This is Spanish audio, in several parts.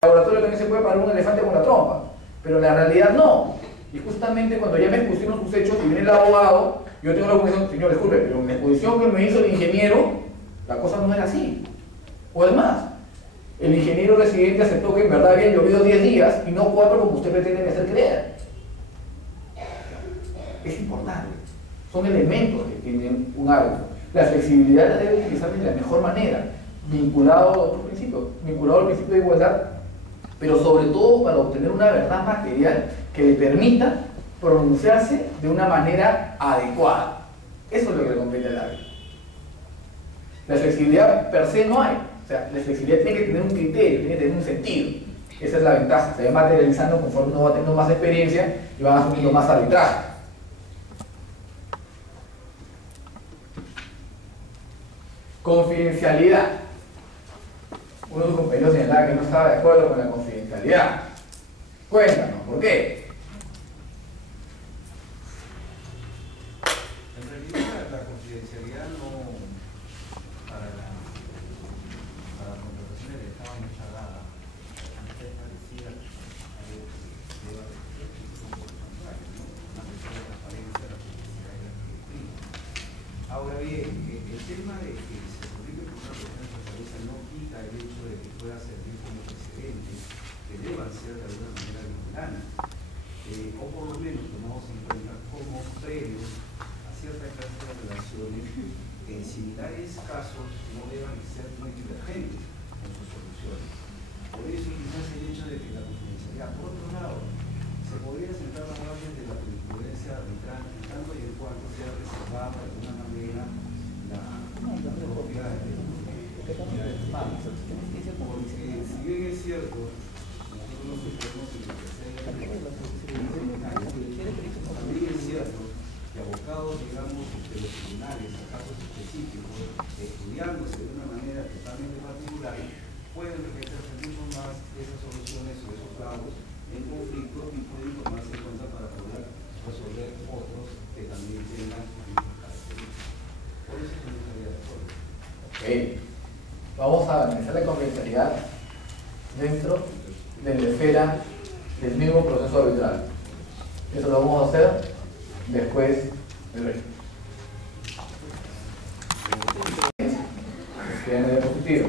laboratorio también se puede parar un elefante con la trompa, pero la realidad no. Y justamente cuando ya me expusieron sus hechos y viene el abogado, yo tengo la obligación, señor, disculpe, pero en la exposición que me hizo el ingeniero, la cosa no era así. O es más, el ingeniero residente aceptó que en verdad habían llovido 10 días y no 4 como usted pretende hacer creer. Es importante. Son elementos que tienen un árbitro. La flexibilidad la debe utilizar de la mejor manera, vinculado a otros principios, vinculado al principio de igualdad, pero sobre todo para obtener una verdad material que le permita pronunciarse de una manera adecuada. Eso es lo que le compete al árbitro. La flexibilidad per se no hay. O sea, la flexibilidad tiene que tener un criterio, tiene que tener un sentido. Esa es la ventaja. Se va materializando conforme uno va teniendo más experiencia y van asumiendo más arbitraje. Confidencialidad. Uno de sus compañeros señalaba que no estaba de acuerdo con la confidencialidad. Cuéntanos, ¿por qué? En realidad la confidencialidad no, para contrataciones de Estado no está dada. Está establecida a lo que deba de ser contractuales, ¿no? Una cuestión de transparencia, la publicidad y la directriz. Ahora bien, el tema de que se publique por una cuestión de transparencia no quita el hecho de que pueda servir como precedente, que deban ser de alguna manera vinculantes, o por lo menos tomamos en cuenta como previos a cierta clase de relaciones que en similares casos no deban ser muy divergentes en sus soluciones. Por eso quizás el hecho de que la confidencialidad, por otro lado, se podría sentar las bases de la jurisprudencia arbitral en tanto y en cuanto sea reservada de alguna manera la propiedad de los pagos. Porque si bien es cierto, nosotros nos encontramos en lo que sea también es cierto que abocados, digamos, de los tribunales a casos específicos, estudiándose de una manera totalmente particular, pueden enriquecerse mucho más esas soluciones o esos pagos en conflicto y pueden tomarse en cuenta para poder resolver otros que también tengan mismas características. Por eso es una estaría de acuerdo. Okay. Vamos a analizar la confidencialidad dentro de la esfera del mismo proceso arbitral. Eso lo vamos a hacer después del break. En el diapositivo.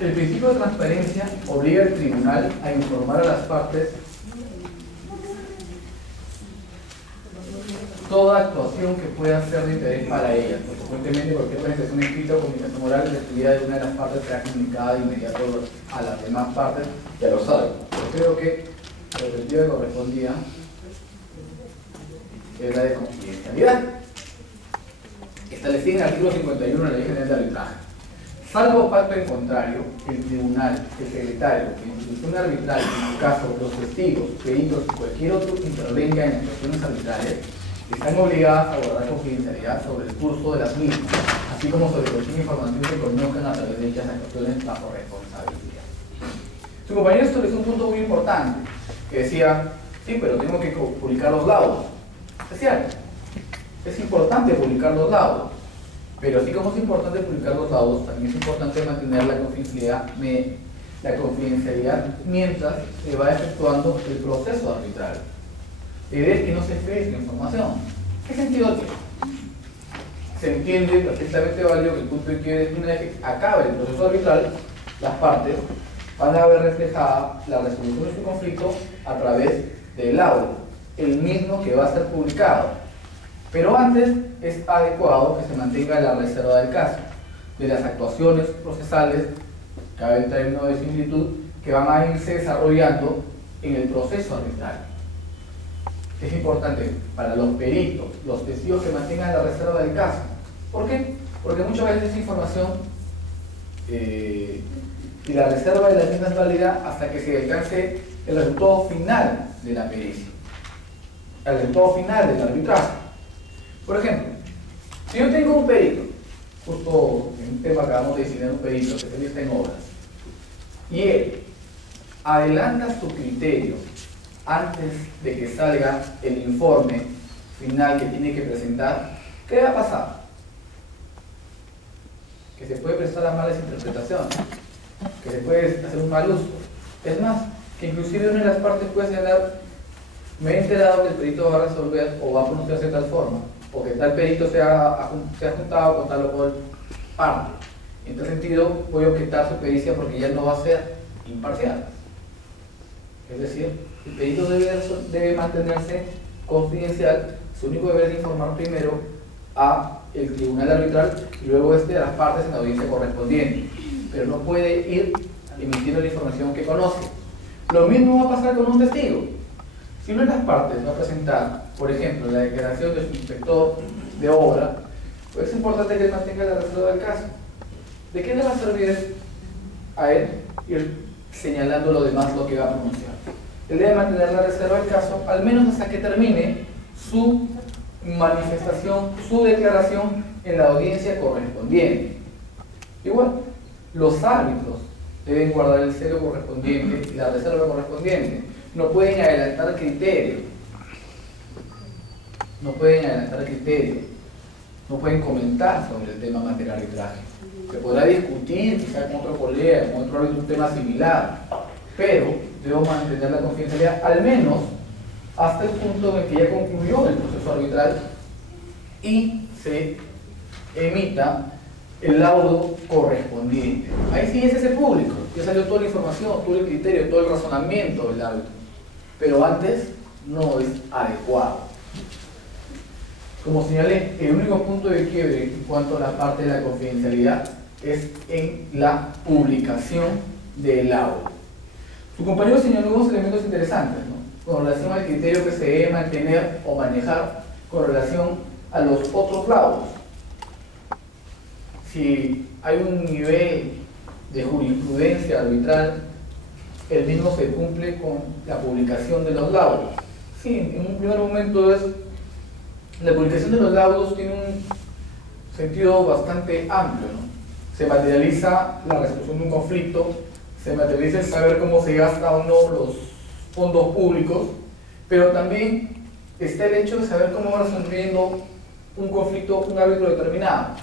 El principio de transparencia obliga al tribunal a informar a las partes toda actuación que pueda ser de interés para ellas. Consecuentemente, cualquier organización escrita o comunicación oral, la actividad de una de las partes será comunicada de inmediato a las demás partes y a los árbitros. Yo creo que la perspectiva que correspondía es la de confidencialidad, establecida en el artículo 51 de la Ley General de Arbitraje. Salvo pacto en contrario, el tribunal, el secretario, la institución arbitral, en el caso los testigos, peritos y cualquier otro que intervenga en las cuestiones arbitrales, están obligadas a guardar confidencialidad sobre el curso de las mismas, así como sobre cualquier información que conozcan a través de dichas actuaciones bajo responsabilidad. Su compañero estableció un punto muy importante, que decía, sí, pero tengo que publicar los laudos. Es cierto, es importante publicar los laudos, pero así como es importante publicar los laudos, también es importante mantener la confidencialidad mientras se va efectuando el proceso arbitral. La idea es que no se filtre la información. ¿Qué sentido tiene? Se entiende perfectamente válido que el punto de quiebra es que una vez que acabe el proceso arbitral, las partes van a ver reflejada la resolución de su conflicto a través del laudo, el mismo que va a ser publicado. Pero antes es adecuado que se mantenga la reserva del caso, de las actuaciones procesales, cabe el término de similitud, que van a irse desarrollando en el proceso arbitral. Es importante para los peritos, los testigos que mantengan la reserva del caso. ¿Por qué? Porque muchas veces esa información y la reserva de la misma es válida hasta que se alcance el resultado final de la pericia, el resultado final del arbitraje. Por ejemplo, si yo tengo un perito, justo en un tema acabamos de diseñar un perito, especialista en obras, y él adelanta su criterio antes de que salga el informe final que tiene que presentar, ¿qué va a pasar? Que se puede prestar a malas interpretaciones, que se puede hacer un mal uso. Es más, que inclusive una de las partes puede señalar: me he enterado que el perito va a resolver o va a pronunciarse de tal forma, o que tal perito se ha juntado con tal o cual parte. En tal sentido, voy a objetar su pericia porque ya no va a ser imparcial. Es decir, el perito debe mantenerse confidencial. Su único deber es informar primero a el tribunal arbitral y luego a las partes en la audiencia correspondiente, pero no puede ir emitiendo la información que conoce. Lo mismo va a pasar con un testigo. Si una de las partes va a presentar, por ejemplo, la declaración de su inspector de obra, pues es importante que él mantenga la reserva del caso. ¿De qué le va a servir a él ir señalando lo demás, lo que va a pronunciar? Él debe mantener la reserva del caso al menos hasta que termine su manifestación, su declaración en la audiencia correspondiente. Igual, los árbitros deben guardar el celo correspondiente y la reserva correspondiente. No pueden adelantar criterio. No pueden adelantar criterio. No pueden comentar sobre el tema materia de arbitraje. Se podrá discutir quizá con otro colega, con otro árbitro, un tema similar, pero debo mantener la confidencialidad al menos hasta el punto en que ya concluyó el proceso arbitral y se emita el laudo correspondiente. Ahí sí es ese público, ya salió toda la información, todo el criterio, todo el razonamiento del árbitro, pero antes no es adecuado. Como señalé, el único punto de quiebre en cuanto a la parte de la confidencialidad es en la publicación del laudo. Su compañero señaló unos elementos interesantes, ¿no?, con relación al criterio que se debe mantener o manejar con relación a los otros laudos. Si hay un nivel de jurisprudencia arbitral, el mismo se cumple con la publicación de los laudos. Sí, en un primer momento la publicación de los laudos tiene un sentido bastante amplio, ¿no? Se materializa la resolución de un conflicto, se materializa el saber cómo se gasta o no los fondos públicos, pero también está el hecho de saber cómo va resolviendo un conflicto un árbitro determinado.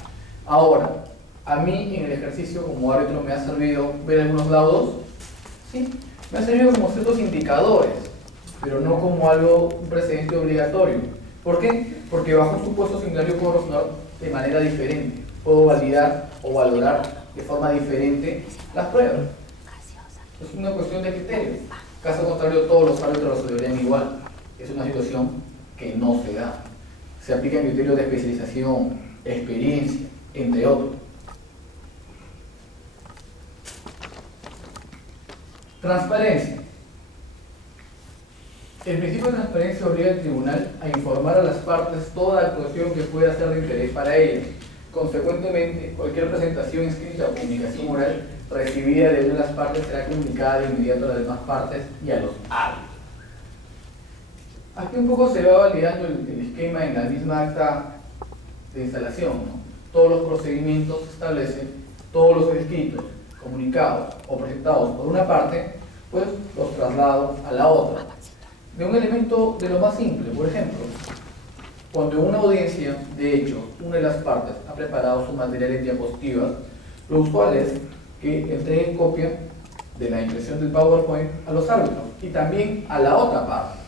Ahora, a mí en el ejercicio como árbitro me ha servido ver algunos laudos, sí, me ha servido como ciertos indicadores, pero no como un precedente obligatorio. ¿Por qué? Porque bajo un supuesto similar yo puedo razonar de manera diferente, puedo validar o valorar de forma diferente las pruebas. Es una cuestión de criterios. Caso contrario, todos los árbitros resolverían igual. Es una situación que no se da. Se aplican criterios de especialización, experiencia, entre otros. Transparencia. El principio de transparencia obliga al tribunal a informar a las partes toda actuación que pueda ser de interés para ellas. Consecuentemente, cualquier presentación escrita o comunicación oral recibida de una de las partes será comunicada de inmediato a las demás partes y a los árbitros. Aquí un poco se va validando el esquema en la misma acta de instalación, ¿no? Todos los procedimientos establecen todos los escritos, comunicados o presentados por una parte, pues los traslado a la otra. De un elemento de lo más simple, por ejemplo, cuando en una audiencia, de hecho, una de las partes ha preparado su material en diapositivas, lo usual es que entreguen copia de la impresión del PowerPoint a los árbitros y también a la otra parte.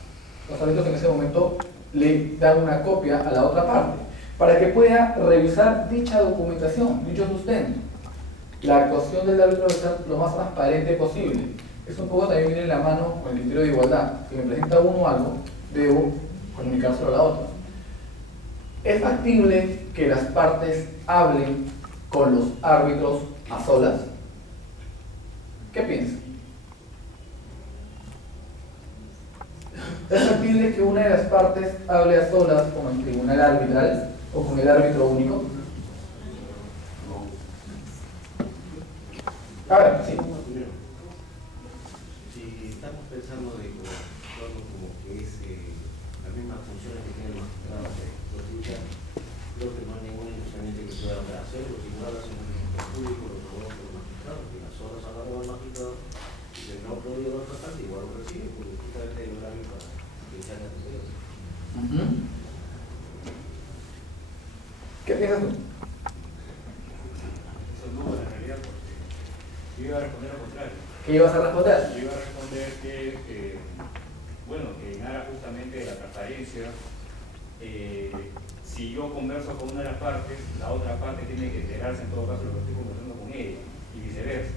Los árbitros en ese momento le dan una copia a la otra parte para que pueda revisar dicha documentación, dicho sustento. La actuación del árbitro debe ser lo más transparente posible. Eso un poco también viene en la mano con el criterio de igualdad. Si me presenta uno algo, debo comunicárselo a la otra. ¿Es factible que las partes hablen con los árbitros a solas? ¿Qué piensan? ¿Es factible que una de las partes hable a solas con el tribunal arbitral o con el árbitro único? A ver, sí. Si estamos pensando de como que es las mismas funciones que tiene el magistrado de justicia, creo que no hay ningún inconveniente que pueda hacer. Los igual hacen un público, lo probamos por los magistrados, que las horas hablaron al magistrado y si no podía lo tratante, igual lo recibe, porque justamente hay horario para que se haga atención. ¿Qué piensas tú? Eso no es la realidad, porque yo iba a responder lo contrario. ¿Qué ¿Qué ibas a responder? Yo iba a responder que bueno, que en aras justamente de la transparencia, si yo converso con una de las partes, la otra parte tiene que enterarse en todo caso de lo que estoy conversando con ella, y viceversa.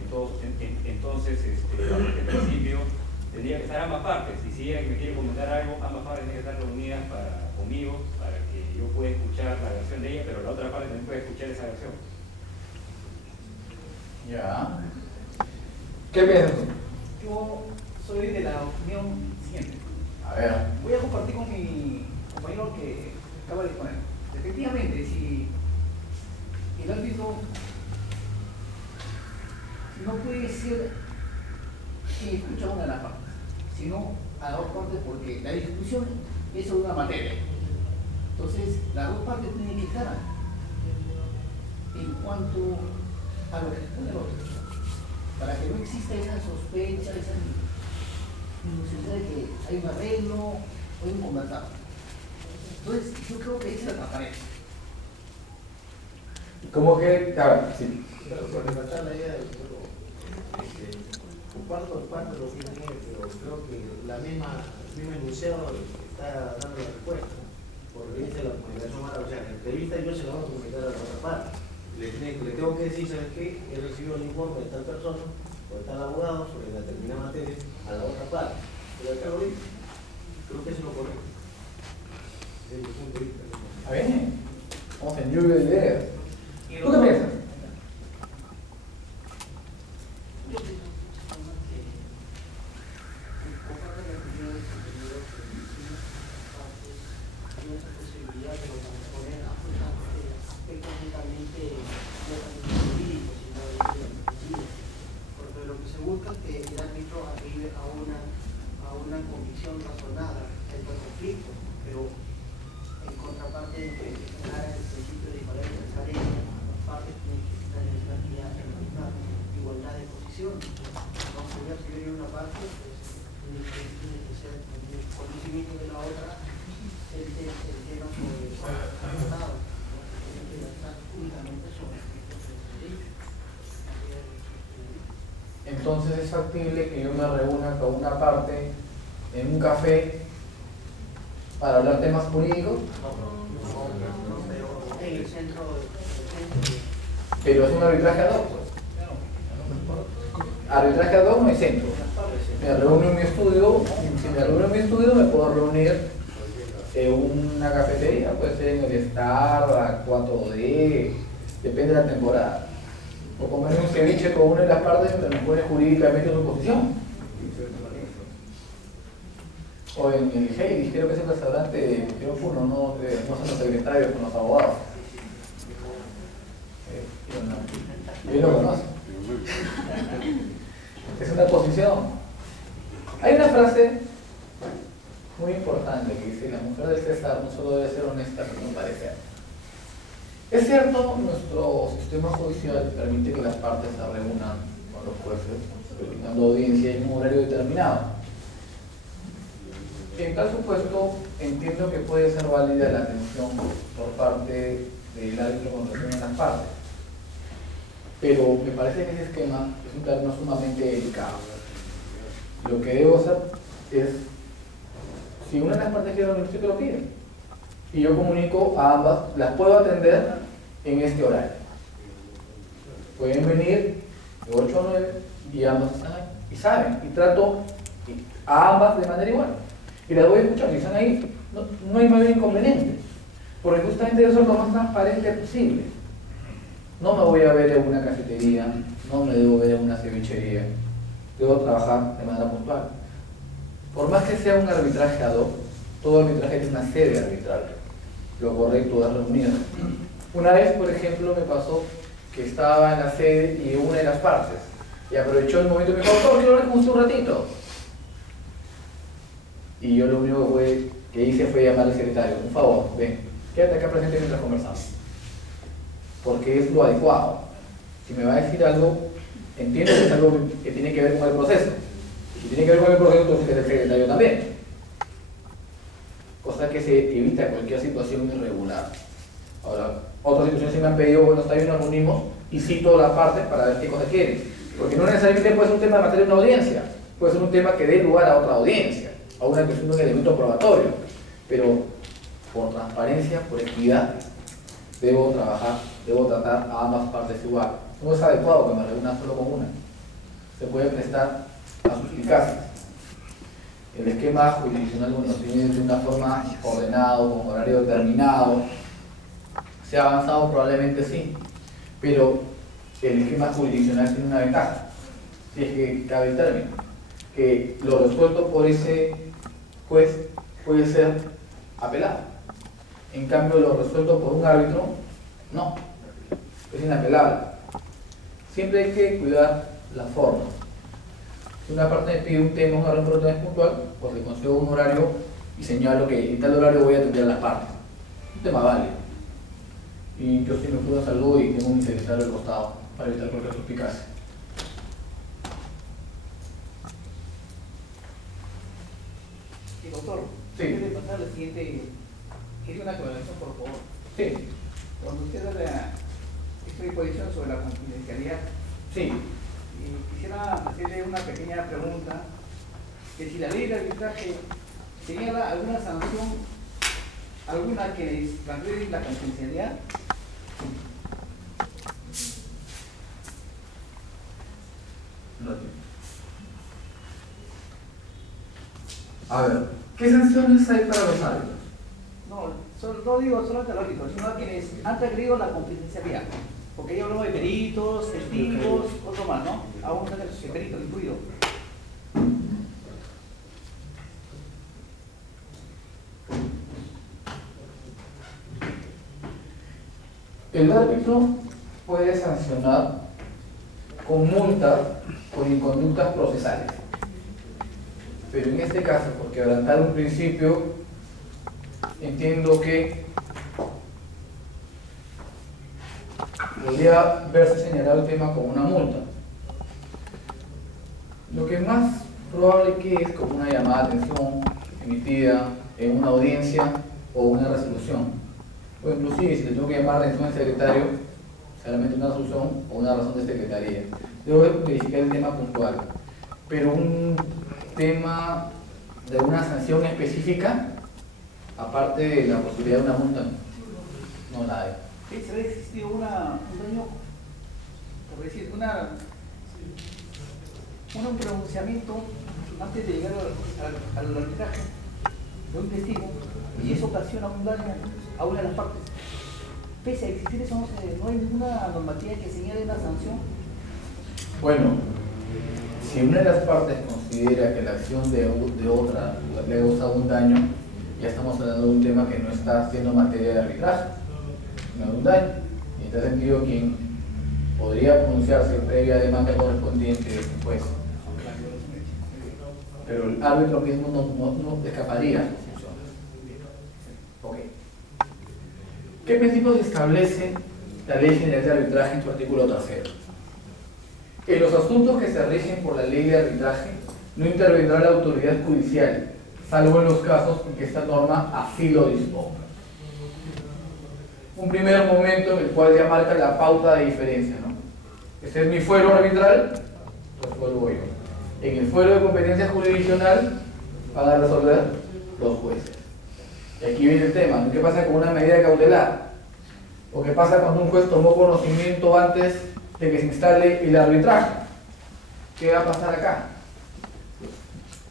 Entonces, en principio, tendría que estar ambas partes, y si ella me quiere comentar algo, ambas partes tienen que estar reunidas conmigo, para que yo pueda escuchar la versión de ella, pero la otra parte también puede escuchar esa versión. Ya. ¿Qué piensas tú? Yo soy de la opinión siguiente. A ver. Voy a compartir con mi compañero que acaba de exponer. Efectivamente, si el árbitro no puede ser que escucha a una de las partes, sino a la otra parte, porque la discusión es sobre una materia. Entonces, las dos partes tienen que estar en cuanto a lo que expone el otro, para que no exista esa sospecha, esa necesidad de que hay un arreglo o hay un conversado. Entonces, yo creo que esa es la transparencia. ¿Cómo que? A ver, sí. Pero por rematar la idea, comparto en parte lo que tiene, pero creo que el mismo enunciado está dando la respuesta. Por dice la comunicación mala, o sea, la entrevista yo se la voy a comunicar a la otra parte. Le tengo que decir, ¿sabes qué? He recibido el informe de tal persona, o de tal abogado, sobre la determinada materia, a la otra parte. Pero acá lo dice. Creo que eso es lo correcto. Desde mi punto de vista. ¿Está bien? Vamos en lluvia de ideas. ¿Tú qué piensas? Yo pienso que comparto la opinión del compañero que partes tiene esa posibilidad de poder afrontar aspectos netamente jurídicos, sino de jurídicos. Porque lo que se busca es que el árbitro arribe a una convicción razonada frente al conflicto, pero en contraparte de que el principio de igualdad de partes tienen que estar en esa igualdad de posición. No sería si viene una parte, pues tiene que ser con el conocimiento de la otra el tema sobre el tratado, que tiene que estar únicamente sobre el derecho. Entonces es factible que yo me reúna con una parte en un café para hablar temas jurídicos, En el centro pero es un arbitraje ad hoc. Arbitraje ad hoc no hay centro. Me reúno en mi estudio, si me reúno en mi estudio me puedo reunir en una cafetería, puede ser en el Starbucks, 4D, depende de la temporada. O comer un ceviche con una de las partes que me pone jurídicamente su posición. O en el Heidi, creo que es el restaurante, creo que uno, no son los secretarios con los abogados. Yo lo conozco. Es una posición. Hay una frase muy importante que dice: la mujer del César no solo debe ser honesta, sino parecer. Es cierto, nuestro sistema judicial permite que las partes se reúnan con los jueces, brindando audiencia en un horario determinado. En tal supuesto, entiendo que puede ser válida la atención por parte del árbitro con relación a las partes. Pero me parece que ese esquema es un término sumamente delicado. Lo que debo hacer es, si una de las partes quiere reunirse, que lo pide. Y yo comunico a ambas, las puedo atender en este horario. Pueden venir de 8 a 9 y ambas están ahí. Y saben, y trato a ambas de manera igual. Y las voy a escuchar, si están ahí, no hay mayor inconveniente. Porque justamente eso es lo más transparente posible. No me voy a ver en una cafetería, no me debo ver en una cevichería. Debo trabajar de manera puntual. Por más que sea un arbitraje ad hoc, todo arbitraje tiene una sede arbitral. Lo correcto es reunirse. Una vez, por ejemplo, me pasó que estaba en la sede y una de las partes, y aprovechó el momento y me dijo: "Doctor, quiero hablar con usted un ratito". Y yo lo único que hice fue llamar al secretario: "Un favor, ven, quédate acá presente mientras conversamos". Porque es lo adecuado. Si me va a decir algo, entiendo que es algo que tiene que ver con el proceso. Y si tiene que ver con el proceso, entonces que es el secretario también. Cosa que se evita cualquier situación irregular. Ahora, otras situaciones sí me han pedido: bueno, está bien, nos reunimos y cito las partes para ver qué cosa quieren. Porque no necesariamente puede ser un tema de materia de una audiencia, puede ser un tema que dé lugar a otra audiencia, a una cuestión de un elemento probatorio. Pero por transparencia, por equidad, debo tratar a ambas partes igual. No es adecuado que me reúna solo con una. Se puede prestar a suspicacias. El esquema jurisdiccional, bueno, tiene de una forma ordenada, con horario determinado. ¿Se ha avanzado? Probablemente sí. Pero el esquema jurisdiccional tiene una ventaja. Si es que cabe el término. Que lo resuelto por ese juez puede ser apelado. En cambio, lo resuelto por un árbitro, no. Es inapelable. Siempre hay que cuidar la forma. Si una parte me pide un tema, una reunión puntual, pues le concedo un horario y señalo que en tal horario voy a atender a las partes. Un tema válido. Y yo sí me cuido de salud y tengo mi secretario al costado para evitar cualquier suspicacia. Doctor, sí. ¿puede pasar la siguiente? Quería una aclaración, por favor. Sí. Cuando usted da esta disposición sobre la confidencialidad, Sí. quisiera hacerle una pequeña pregunta, que si la ley de arbitraje señala alguna sanción, alguna que les transgrede la confidencialidad. A ver, ¿qué sanciones hay para los árbitros? No digo solo a los árbitros, sino a quienes han transgredido la confidencialidad. Porque ya hablamos de peritos, testigos, otro más, ¿no? Aún no es el perito incluido. El árbitro puede sancionar con multa por inconductas procesales. Pero en este caso, por quebrantar un principio, entiendo que podría verse señalado el tema como una multa. Lo que más probable que es como una llamada de atención emitida en una audiencia o una resolución. O inclusive si le tengo que llamar la atención al secretario, solamente una resolución o una razón de secretaría. Debo verificar el tema puntual. Pero un tema de una sanción específica, aparte de la posibilidad de una multa, no la hay. Sí, se ha existido un daño, por decir, un pronunciamiento antes de llegar al arbitraje de un testigo, y eso ocasiona un daño a una de las partes. Pese a existir eso, no hay ninguna normativa que señale una sanción. Bueno, si una de las partes considera que la acción de otra le ha causado un daño, ya estamos hablando de un tema que no está siendo materia de arbitraje, no de un daño. Y en este sentido, quien podría pronunciarse previa demanda correspondiente es el juez. Pero el árbitro mismo no escaparía a sus funciones. Ok. ¿Qué principios establece la Ley General de Arbitraje en su artículo 3? En los asuntos que se rigen por la ley de arbitraje, no intervendrá la autoridad judicial, salvo en los casos en que esta norma así lo disponga. Un primer momento en el cual ya marca la pauta de diferencia, ¿no? Este es mi fuero arbitral, resuelvo yo. En el fuero de competencia jurisdiccional van a resolver los jueces. Y aquí viene el tema, ¿no? ¿Qué pasa con una medida cautelar? ¿O qué pasa cuando un juez tomó conocimiento antes de que se instale el arbitraje? ¿Qué va a pasar acá?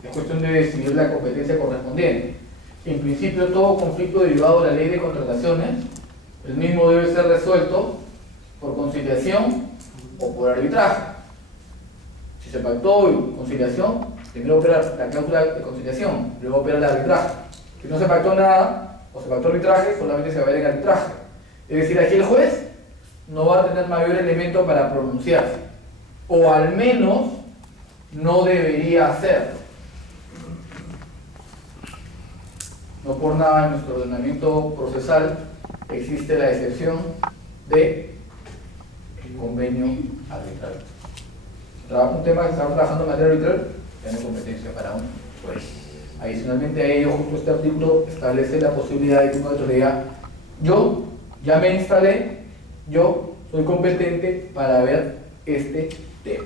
Es cuestión de decidir la competencia correspondiente. En principio, todo conflicto derivado de la ley de contrataciones, el mismo debe ser resuelto por conciliación o por arbitraje. Si se pactó conciliación, primero opera la cláusula de conciliación, luego opera el arbitraje. Si no se pactó nada, o se pactó arbitraje, solamente se va a ver en arbitraje. Es decir, aquí el juez no va a tener mayor elemento para pronunciarse, o al menos no debería hacerlo. No por nada en nuestro ordenamiento procesal existe la excepción de el convenio arbitral. Un tema que estamos trabajando en materia arbitral, tiene competencia para un juez. Adicionalmente a ello, justo este artículo establece la posibilidad de que un árbitro diga: yo ya me instalé, yo soy competente para ver este tema.